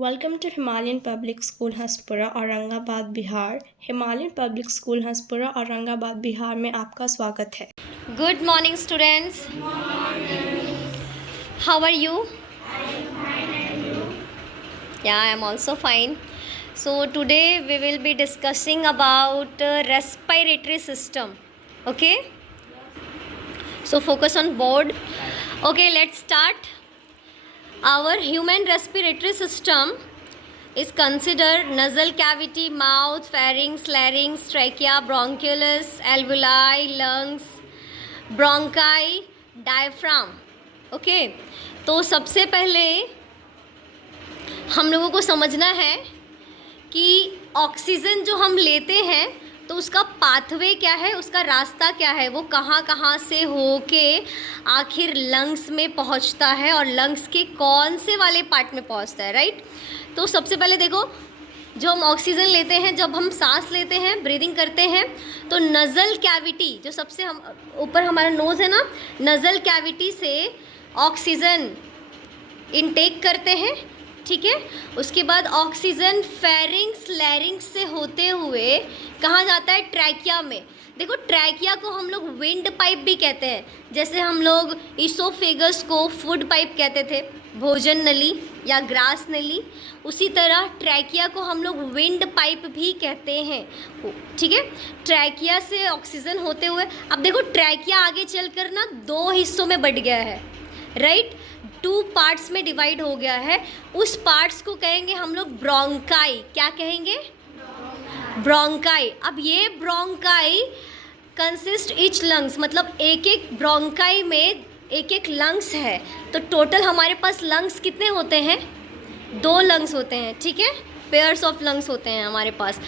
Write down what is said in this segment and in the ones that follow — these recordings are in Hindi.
Welcome to Himalayan Public School Hanspura Aurangabad Bihar. Himalayan public school Hanspura Aurangabad Bihar में आपका स्वागत है। Good morning students. How are you? Yeah, I am also fine. So today we will be discussing about respiratory system. Okay? So focus on board. Okay, let's start. Our human respiratory system is considered nasal cavity, mouth, pharynx, larynx, trachea, bronchioles, alveoli, lungs, bronchi, diaphragm. Okay, तो सबसे पहले हम लोगों को समझना है कि ऑक्सीजन जो हम लेते हैं तो उसका पाथवे क्या है, उसका रास्ता क्या है, वो कहाँ कहाँ से होके आखिर लंग्स में पहुँचता है और लंग्स के कौन से वाले पार्ट में पहुँचता है, राइट। तो सबसे पहले देखो, जो हम ऑक्सीजन लेते हैं, जब हम सांस लेते हैं, ब्रीदिंग करते हैं, तो नज़ल कैविटी जो सबसे हम ऊपर हमारा नोज़ है ना, नज़ल कैविटी से ऑक्सीजन इनटेक करते हैं, ठीक है। उसके बाद ऑक्सीजन फेरिंग्स लैरिंग्स से होते हुए कहाँ जाता है, ट्रैकिया में। देखो, ट्रैकिया को हम लोग विंड पाइप भी कहते हैं, जैसे हम लोग इसोफेगस को फूड पाइप कहते थे, भोजन नली या ग्रास नली, उसी तरह ट्रैकिया को हम लोग विंड पाइप भी कहते हैं, ठीक है। ट्रैकिया से ऑक्सीजन होते हुए, अब देखो ट्रैकिया आगे चलकर ना दो हिस्सों में बट गया है, राइट, 2 पार्ट्स में डिवाइड हो गया है। उस पार्ट्स को कहेंगे हम लोग ब्रोंकाई। क्या कहेंगे? ब्रोंकाई। अब ये ब्रोंकाई कंसिस्ट ईच लंग्स, मतलब एक एक ब्रोंकाई में एक एक लंग्स है। तो टोटल हमारे पास लंग्स कितने होते हैं? 2 लंग्स होते हैं, ठीक है, पेयर्स ऑफ लंग्स होते हैं हमारे पास।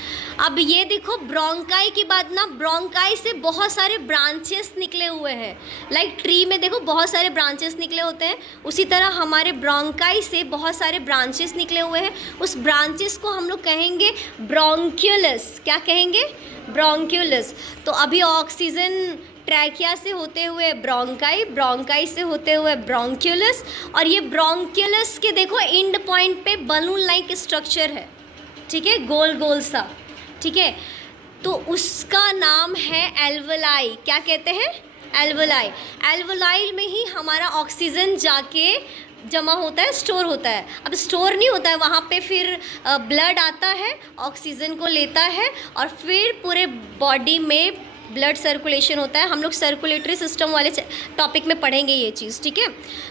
अब ये देखो, ब्रोंकाई के बाद ना ब्रोंकाई से बहुत सारे ब्रांचेस निकले हुए हैं, लाइक ट्री में देखो बहुत सारे ब्रांचेस निकले होते हैं, उसी तरह हमारे ब्रोंकाई से बहुत सारे ब्रांचेस निकले हुए हैं। उस ब्रांचेस को हम लोग कहेंगे ब्रोंक्यूलस। क्या कहेंगे? ब्रोंक्यूलस। तो अभी ऑक्सीजन ट्रैकिया से होते हुए ब्रोंकाई, ब्रोंकाई से होते हुए ब्रोंक्यूलस, और ये ब्रोंक्यूलस के देखो एंड पॉइंट पे बलून लाइक स्ट्रक्चर है, ठीक है, गोल गोल सा, ठीक है। तो उसका नाम है एल्वोलाई। क्या कहते हैं? एल्वोलाई। एल्वोलाई में ही हमारा ऑक्सीजन जाके जमा होता है, स्टोर होता है। अब स्टोर नहीं होता है वहाँ पे, फिर ब्लड आता है, ऑक्सीजन को लेता है और फिर पूरे बॉडी में ब्लड सर्कुलेशन होता है। हम लोग सर्कुलेटरी सिस्टम वाले टॉपिक में पढ़ेंगे ये चीज़, ठीक है।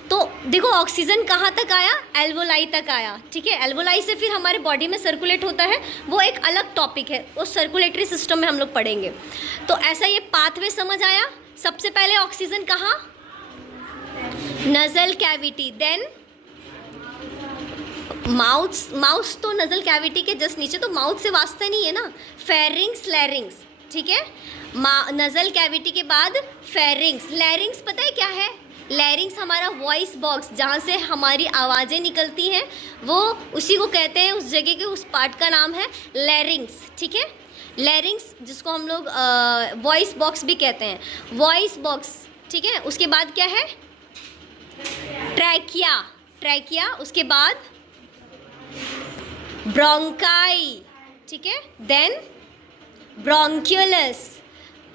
तो देखो, ऑक्सीजन कहाँ तक आया? एल्वोलाई तक आया, ठीक है। एल्वोलाई से फिर हमारे बॉडी में सर्कुलेट होता है, वो एक अलग टॉपिक है, वो सर्कुलेटरी सिस्टम में हम लोग पढ़ेंगे। तो ऐसा ये पाथवे समझ आया। सबसे पहले ऑक्सीजन कहाँ? नज़ल कैविटी, देन माउथ तो नज़ल कैविटी के जस्ट नीचे, तो माउथ से वास्ता नहीं है ना, फेरिंग्स लैरिंग्स, ठीक है। नज़ल कैविटी के बाद फेरिंग्स। लैरिंग्स पता है क्या है? लैरिंग्स हमारा वॉइस बॉक्स, जहाँ से हमारी आवाज़ें निकलती हैं, वो उसी को कहते हैं, उस जगह के उस पार्ट का नाम है लैरिंग्स, ठीक है। लैरिंग्स जिसको हम लोग वॉइस बॉक्स भी कहते हैं, वॉइस बॉक्स, ठीक है। उसके बाद क्या है? Trachea, trachea. उसके बाद ब्रोंकाई, ठीक है, देन ब्रोंक्यूलस,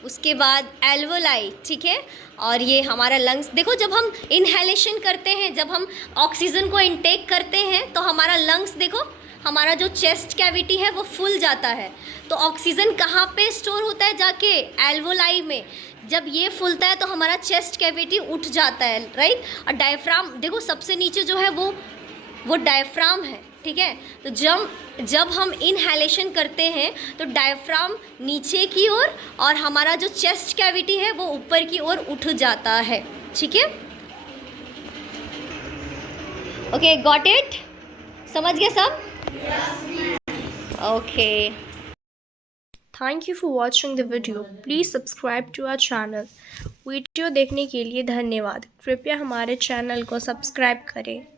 उसके बाद एल्वोलाई, ठीक है। और ये हमारा लंग्स। देखो, जब हम इनहेलेशन करते हैं, जब हम ऑक्सीजन को इनटेक करते हैं, तो हमारा लंग्स देखो, हमारा जो चेस्ट कैविटी है वो फुल जाता है। तो ऑक्सीजन कहाँ पे स्टोर होता है? जाके एल्वोलाई में। जब ये फूलता है तो हमारा चेस्ट कैविटी उठ जाता है, राइट। और डायफ्राम देखो, सबसे नीचे जो है वो डायफ्राम है, ठीक है। तो जब हम इनहेलेशन करते हैं तो डायफ्राम नीचे की ओर और हमारा जो चेस्ट कैविटी है वो ऊपर की ओर उठ जाता है, ठीक है। Okay, got it? समझ गए सब? Okay. Thank you for watching the video. Please subscribe to our channel. Video देखने के लिए धन्यवाद। कृपया हमारे चैनल को सब्सक्राइब करें।